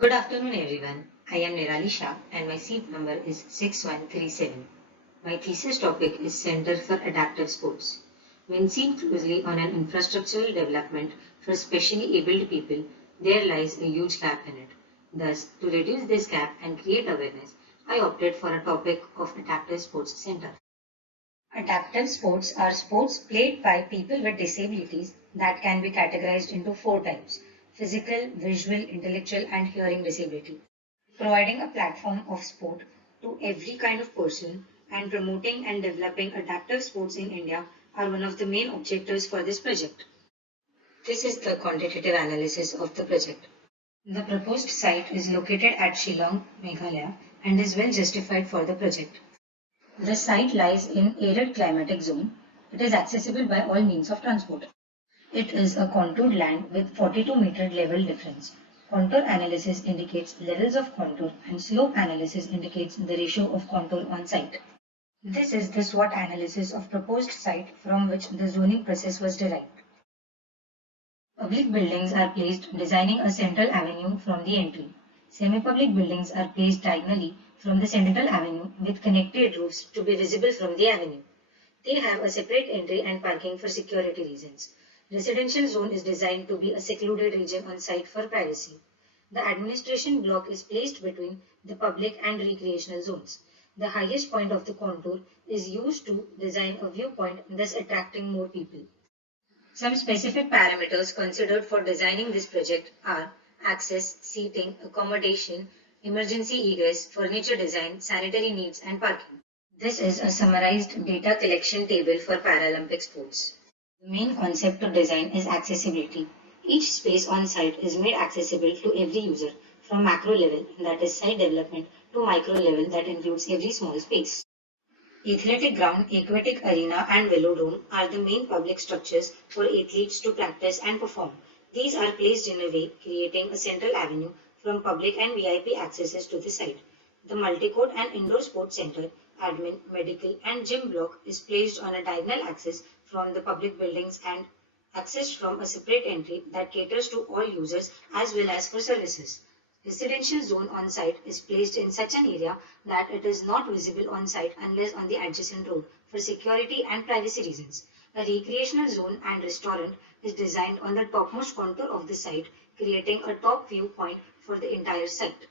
Good afternoon, everyone. I am Nirali Shah and my seat number is 6137. My thesis topic is Center for Adaptive Sports. When seen closely on an infrastructural development for specially abled people, there lies a huge gap in it. Thus, to reduce this gap and create awareness, I opted for a topic of Adaptive Sports Center. Adaptive sports are sports played by people with disabilities that can be categorized into four types: physical, visual, intellectual, and hearing disability. Providing a platform of sport to every kind of person and promoting and developing adaptive sports in India are one of the main objectives for this project. This is the quantitative analysis of the project. The proposed site is located at Shillong, Meghalaya, and is well justified for the project. The site lies in arid climatic zone. It is accessible by all means of transport. It is a contoured land with 42-meter level difference. Contour analysis indicates levels of contour and slope analysis indicates the ratio of contour on site. This is the SWOT analysis of proposed site from which the zoning process was derived. Public buildings are placed designing a central avenue from the entry. Semi-public buildings are placed diagonally from the central avenue with connected roofs to be visible from the avenue. They have a separate entry and parking for security reasons. Residential zone is designed to be a secluded region on site for privacy. The administration block is placed between the public and recreational zones. The highest point of the contour is used to design a viewpoint, thus attracting more people. Some specific parameters considered for designing this project are access, seating, accommodation, emergency egress, furniture design, sanitary needs, and parking. This is a summarized data collection table for Paralympic sports. The main concept of design is accessibility. Each space on site is made accessible to every user from macro level, that is site development, to micro level that includes every small space. Athletic ground, aquatic arena and velodrome are the main public structures for athletes to practice and perform. These are placed in a way creating a central avenue from public and VIP accesses to the site. The multi-court and indoor sports center, admin, medical and gym block is placed on a diagonal axis from the public buildings and accessed from a separate entry that caters to all users as well as for services. Residential zone on site is placed in such an area that it is not visible on site unless on the adjacent road for security and privacy reasons. A recreational zone and restaurant is designed on the topmost contour of the site, creating a top view point for the entire site.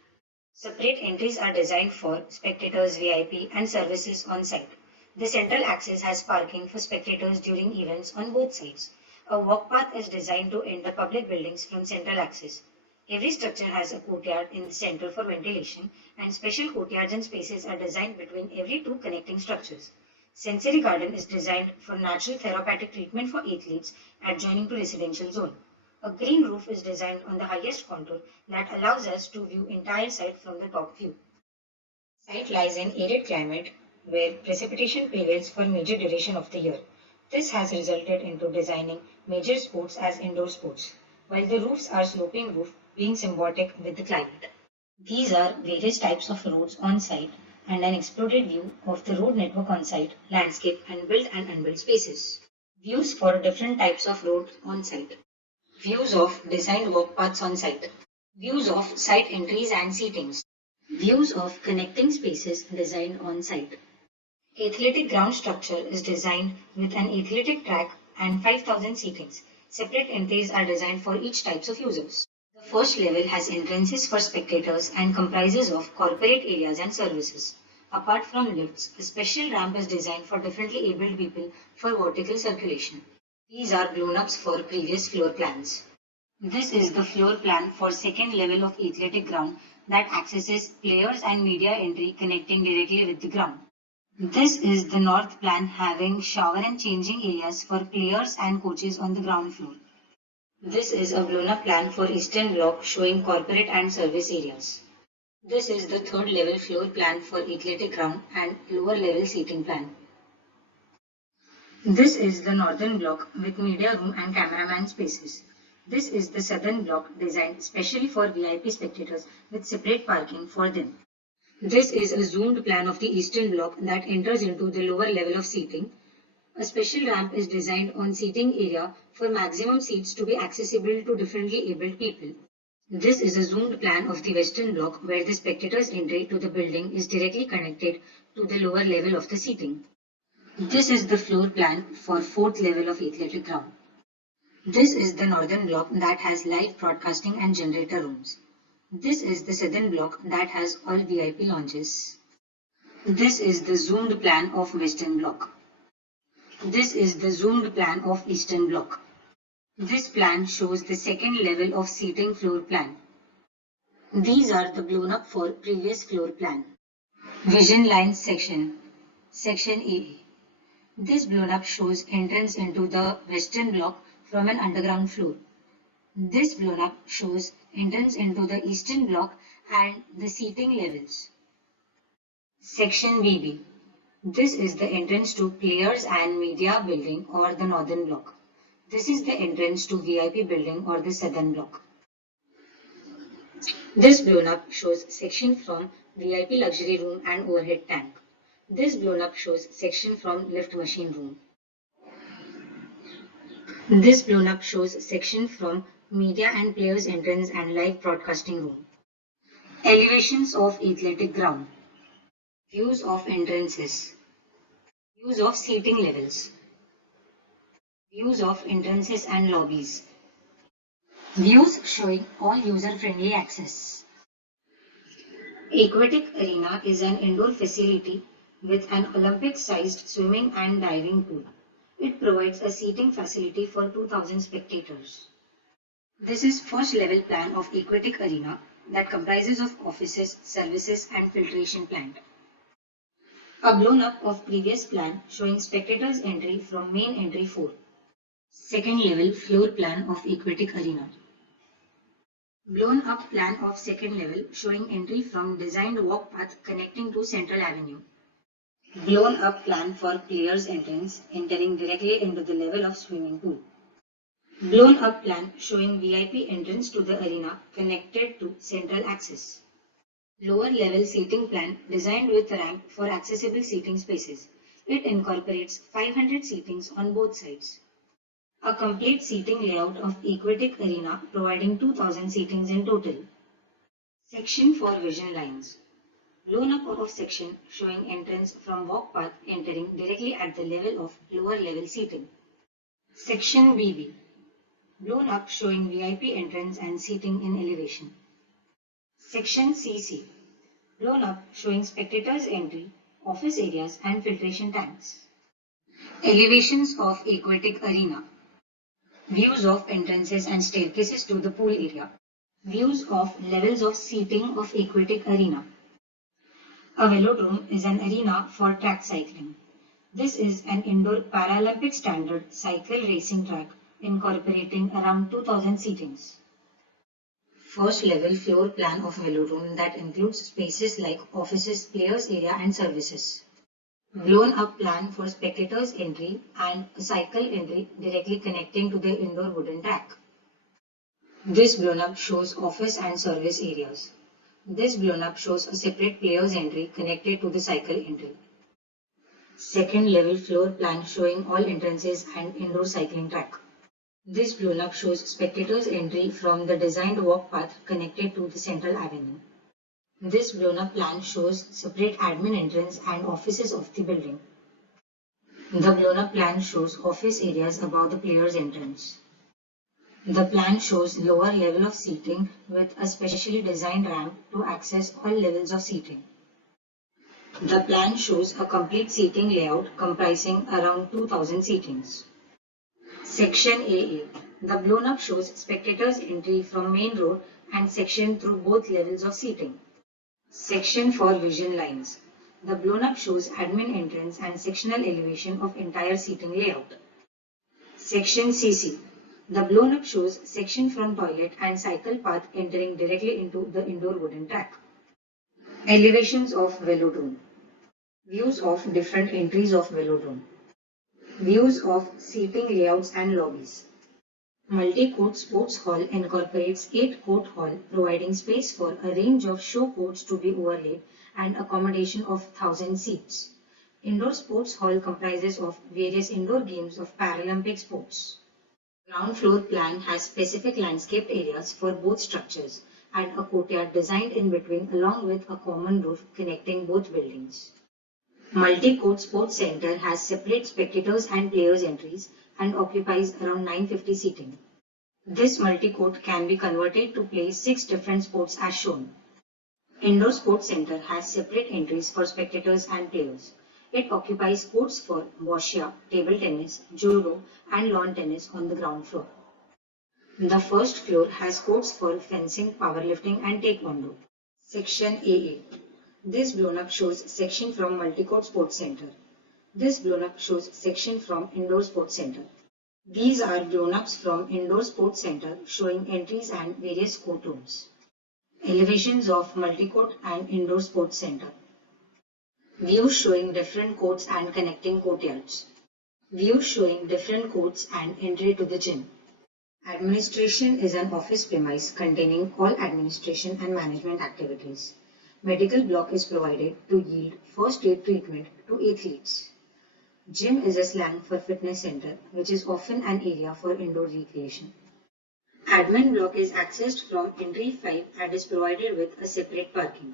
Separate entries are designed for spectators, VIP, and services on site. The central axis has parking for spectators during events on both sides. A walk path is designed to enter public buildings from central axis. Every structure has a courtyard in the center for ventilation, and special courtyards and spaces are designed between every two connecting structures. Sensory garden is designed for natural therapeutic treatment for athletes adjoining to residential zone. A green roof is designed on the highest contour that allows us to view entire site from the top view. Site lies in arid climate where precipitation prevails for major duration of the year. This has resulted into designing major sports as indoor sports, while the roofs are sloping roof being symbiotic with the climate. These are various types of roads on site and an exploded view of the road network on site, landscape and built and unbuilt spaces. Views for different types of roads on site. Views of designed walk paths on site. Views of site entries and seatings. Views of connecting spaces designed on site. Athletic ground structure is designed with an athletic track and 5,000 seatings. Separate entries are designed for each types of users. The first level has entrances for spectators and comprises of corporate areas and services. Apart from lifts, a special ramp is designed for differently abled people for vertical circulation. These are blown-ups for previous floor plans. This is the floor plan for second level of athletic ground that accesses players and media entry connecting directly with the ground. This is the north plan having shower and changing areas for players and coaches on the ground floor. This is a blown-up plan for eastern block showing corporate and service areas. This is the third level floor plan for athletic ground and lower level seating plan. This is the northern block with media room and cameraman spaces. This is the southern block designed specially for VIP spectators with separate parking for them. This is a zoomed plan of the eastern block that enters into the lower level of seating. A special ramp is designed on seating area for maximum seats to be accessible to differently abled people. This is a zoomed plan of the western block where the spectators' entry to the building is directly connected to the lower level of the seating. This is the floor plan for fourth level of athletic ground. This is the northern block that has live broadcasting and generator rooms. This is the southern block that has all VIP lounges. This is the zoomed plan of western block. This is the zoomed plan of eastern block. This plan shows the second level of seating floor plan. These are the blown up for previous floor plan. Vision lines section. Section AA. This blown up shows entrance into the western block from an underground floor. This blown up shows entrance into the eastern block and the seating levels. Section BB. This is the entrance to Players and Media building or the northern block. This is the entrance to VIP building or the southern block. This blown up shows section from VIP luxury room and overhead tank. This blown up shows section from lift machine room. This blown up shows section from media and players entrance and live broadcasting room. Elevations of athletic ground. Views of entrances. Views of seating levels. Views of entrances and lobbies. Views showing all user-friendly access. Aquatic Arena is an indoor facility with an Olympic-sized swimming and diving pool. It provides a seating facility for 2,000 spectators. This is first level plan of Aquatic Arena that comprises of offices, services and filtration plant. A blown up of previous plan showing spectators entry from main entry 4. Second level floor plan of Aquatic Arena. Blown up plan of second level showing entry from designed walk path connecting to Central Avenue. Blown up plan for players entrance entering directly into the level of swimming pool. Blown up plan showing VIP entrance to the arena connected to central access. Lower level seating plan designed with ramp for accessible seating spaces. It incorporates 500 seatings on both sides. A complete seating layout of Aquatic Arena providing 2,000 seatings in total. Section for vision lines. Blown up of section showing entrance from walk path entering directly at the level of lower level seating. Section BB. Blown up showing VIP entrance and seating in elevation. Section CC. Blown up showing spectators entry, office areas and filtration tanks. Elevations of Aquatic Arena. Views of entrances and staircases to the pool area. Views of levels of seating of Aquatic Arena. A velodrome is an arena for track cycling. This is an indoor Paralympic standard cycle racing track incorporating around 2,000 seatings. First level floor plan of velodrome that includes spaces like offices, players area and services. Blown up plan for spectators entry and a cycle entry directly connecting to the indoor wooden track. This blown up shows office and service areas. This blown up shows a separate players entry connected to the cycle entry. Second level floor plan showing all entrances and indoor cycling track. This blown up shows spectators entry from the designed walk path connected to the central avenue. This blown up plan shows separate admin entrance and offices of the building. The blown up plan shows office areas above the players entrance. The plan shows lower level of seating with a specially designed ramp to access all levels of seating. The plan shows a complete seating layout comprising around 2,000 seatings. Section AA. The blown up shows spectators entry from main road and section through both levels of seating. Section for vision lines. The blown up shows admin entrance and sectional elevation of entire seating layout. Section CC. The blown up shows section from toilet and cycle path entering directly into the indoor wooden track. Elevations of velodrome. Views of different entries of velodrome. Views of seating layouts and lobbies. Multi-court sports hall incorporates 8-court hall providing space for a range of show courts to be overlaid and accommodation of 1,000 seats. Indoor sports hall comprises of various indoor games of Paralympic sports. Ground floor plan has specific landscaped areas for both structures and a courtyard designed in between along with a common roof connecting both buildings. Multi-court sports center has separate spectators and players entries and occupies around 950 seating. This multi-court can be converted to play 6 different sports as shown. Indoor Sports Center has separate entries for spectators and players. It occupies courts for boccia, table tennis, judo, and lawn tennis on the ground floor. The first floor has courts for fencing, powerlifting, and taekwondo. Section AA. This blown-up shows section from Multi-Court Sports Center. This blown-up shows section from Indoor Sports Center. These are blown-ups from Indoor Sports Center showing entries and various courtrooms. Elevations of Multi-Court and Indoor Sports Center. Views showing different courts and connecting courtyards. Views showing different courts and entry to the gym. Administration is an office premise containing all administration and management activities. Medical block is provided to yield first aid treatment to athletes. Gym is a slang for fitness center, which is often an area for indoor recreation. Admin block is accessed from entry 5 and is provided with a separate parking.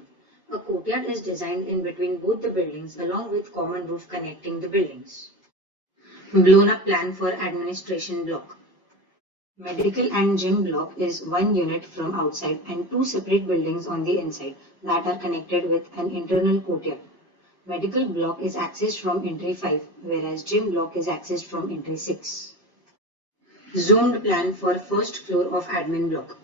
A courtyard is designed in between both the buildings along with common roof connecting the buildings. Blown up plan for administration block. Medical and gym block is one unit from outside and 2 separate buildings on the inside that are connected with an internal courtyard. Medical block is accessed from entry 5, whereas gym block is accessed from entry 6. Zoomed plan for first floor of admin block.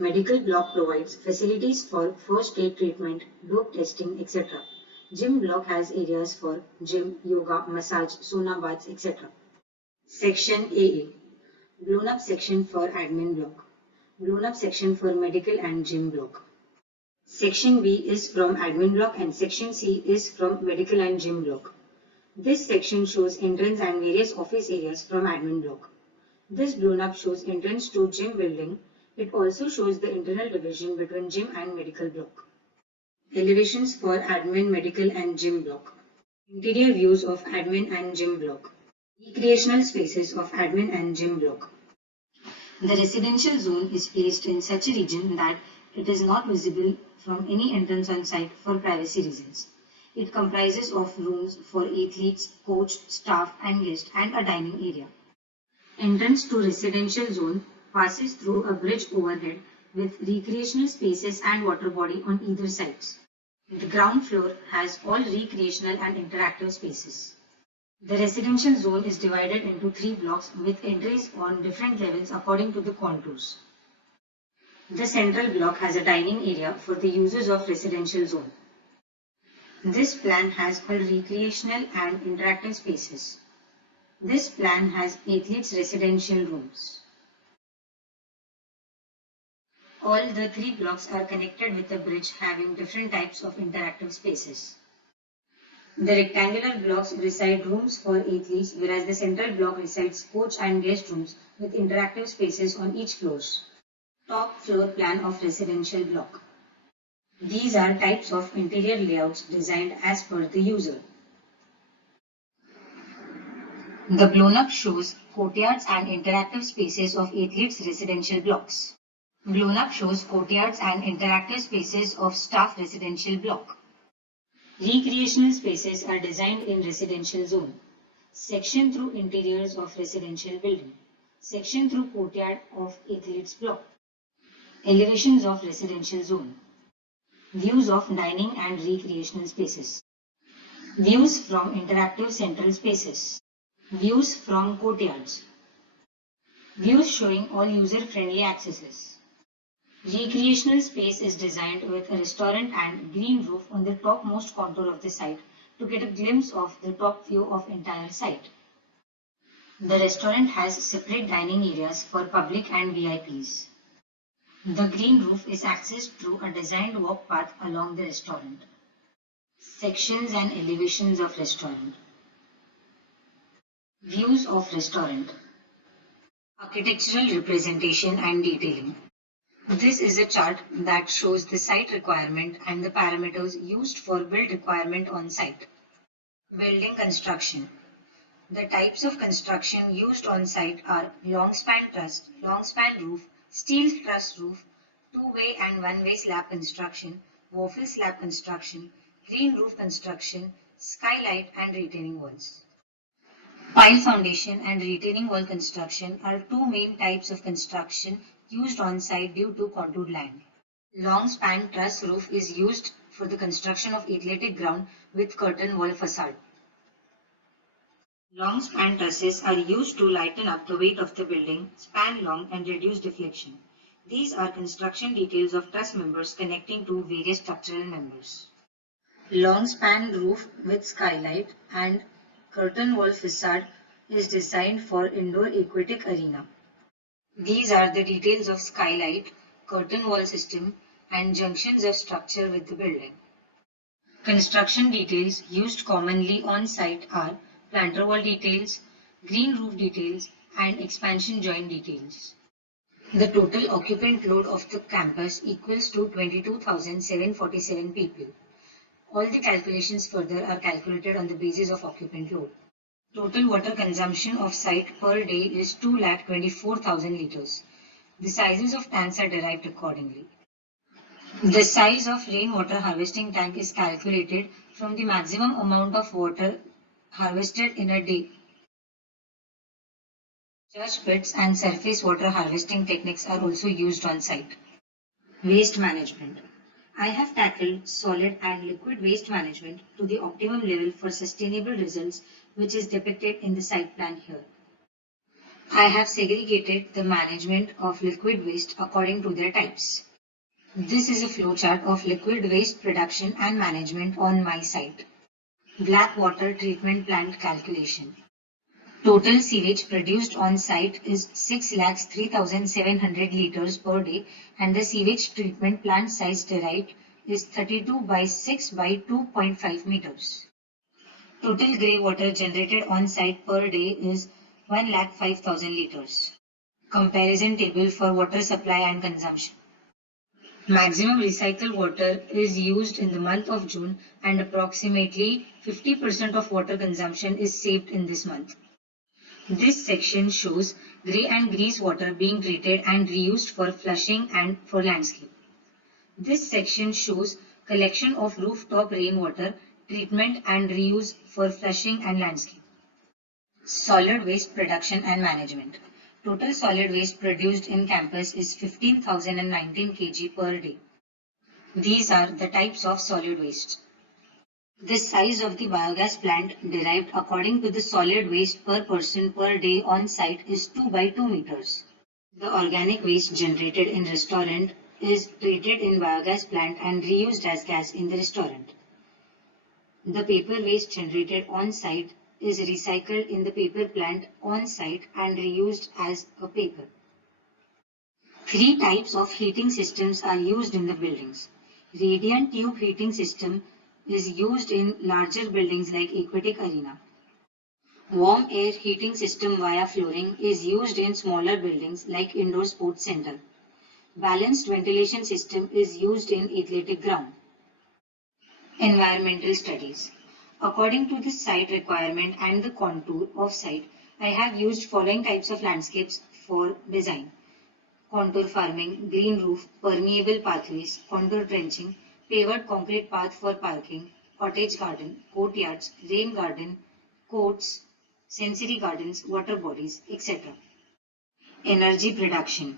Medical block provides facilities for first aid treatment, dope testing, etc. Gym block has areas for gym, yoga, massage, sauna baths, etc. Section AA. Blown up section for admin block. Blown up section for medical and gym block. Section B is from admin block and section C is from medical and gym block. This section shows entrance and various office areas from admin block. This blown up shows entrance to gym building. It also shows the internal division between gym and medical block. Elevations for admin, medical and gym block. Interior views of admin and gym block. Recreational spaces of admin and gym block. The residential zone is placed in such a region that it is not visible from any entrance on site for privacy reasons. It comprises of rooms for athletes, coach, staff and guests and a dining area. Entrance to residential zone passes through a bridge overhead with recreational spaces and water body on either sides. The ground floor has all recreational and interactive spaces. The residential zone is divided into 3 blocks with entries on different levels according to the contours. The central block has a dining area for the users of residential zone. This plan has all recreational and interactive spaces. This plan has athletes' residential rooms. All the 3 blocks are connected with a bridge having different types of interactive spaces. The rectangular blocks reside rooms for athletes, whereas the central block resides coach and guest rooms with interactive spaces on each floor. Top floor plan of residential block. These are types of interior layouts designed as per the user. The blown up shows courtyards and interactive spaces of athletes' residential blocks. Blown up shows courtyards and interactive spaces of staff residential block. Recreational spaces are designed in residential zone. Section through interiors of residential building. Section through courtyard of athletes block. Elevations of residential zone. Views of dining and recreational spaces. Views from interactive central spaces. Views from courtyards. Views showing all user-friendly accesses. Recreational space is designed with a restaurant and green roof on the topmost contour of the site to get a glimpse of the top view of entire site. The restaurant has separate dining areas for public and VIPs. The green roof is accessed through a designed walk path along the restaurant. Sections and elevations of restaurant. Views of restaurant. Architectural representation and detailing. This is a chart that shows the site requirement and the parameters used for build requirement on site. Building construction. The types of construction used on site are long span truss, long span roof, steel truss roof, two-way and one-way slab construction, waffle slab construction, green roof construction, skylight and retaining walls. Pile foundation and retaining wall construction are two main types of construction used on site due to contoured land. Long span truss roof is used for the construction of athletic ground with curtain wall facade. Long span trusses are used to lighten up the weight of the building, span long and reduce deflection. These are construction details of truss members connecting to various structural members. Long span roof with skylight and curtain wall facade is designed for indoor aquatic arena. These are the details of skylight, curtain wall system and junctions of structure with the building. Construction details used commonly on site are planter wall details, green roof details and expansion joint details. The total occupant load of the campus equals to 22,747 people. All the calculations further are calculated on the basis of occupant load. Total water consumption of site per day is 2,24,000 liters. The sizes of tanks are derived accordingly. The size of rainwater harvesting tank is calculated from the maximum amount of water harvested in a day. Church pits and surface water harvesting techniques are also used on site. Waste management. I have tackled solid and liquid waste management to the optimum level for sustainable results, which is depicted in the site plan here. I have segregated the management of liquid waste according to their types. This is a flowchart of liquid waste production and management on my site. Black water treatment plant calculation. Total sewage produced on site is 6,03,700 liters per day and the sewage treatment plant size derived is 32 by 6 by 2.5 meters. Total grey water generated on site per day is 1,05,000 liters. Comparison table for water supply and consumption. Maximum recycled water is used in the month of June and approximately 50% of water consumption is saved in this month. This section shows grey and grease water being treated and reused for flushing and for landscape. This section shows collection of rooftop rainwater, treatment and reuse for flushing and landscape. Solid waste production and management. Total solid waste produced in campus is 15,019 kg per day. These are the types of solid waste. The size of the biogas plant derived according to the solid waste per person per day on site is 2 by 2 meters. The organic waste generated in restaurant is treated in biogas plant and reused as gas in the restaurant. The paper waste generated on site is recycled in the paper plant on site and reused as a paper. Three types of heating systems are used in the buildings. Radiant tube heating system is used in larger buildings like aquatic arena. Warm air heating system via flooring is used in smaller buildings like indoor sports center. Balanced ventilation system is used in athletic ground. Environmental studies. According to the site requirement and the contour of site, I have used following types of landscapes for design. Contour farming, green roof, permeable pathways, contour trenching, paved concrete path for parking, cottage garden, courtyards, rain garden, courts, sensory gardens, water bodies, etc. Energy production.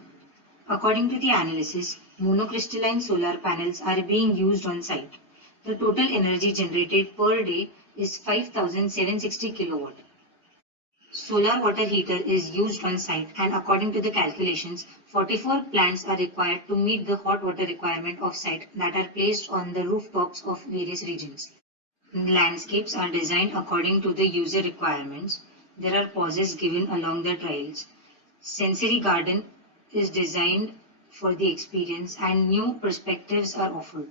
According to the analysis, monocrystalline solar panels are being used on site. The total energy generated per day is 5,760 kilowatt. Solar water heater is used on site and according to the calculations, 44 plants are required to meet the hot water requirement of site that are placed on the rooftops of various regions. Landscapes are designed according to the user requirements. There are pauses given along the trails. Sensory garden is designed for the experience and new perspectives are offered.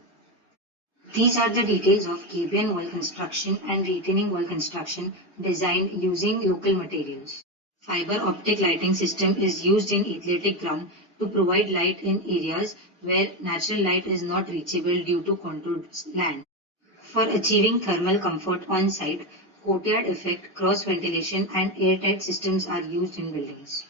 These are the details of gabion wall construction and retaining wall construction designed using local materials. Fiber optic lighting system is used in athletic ground to provide light in areas where natural light is not reachable due to contoured land. For achieving thermal comfort on site, Courtyard effect, cross ventilation and airtight systems are used in buildings.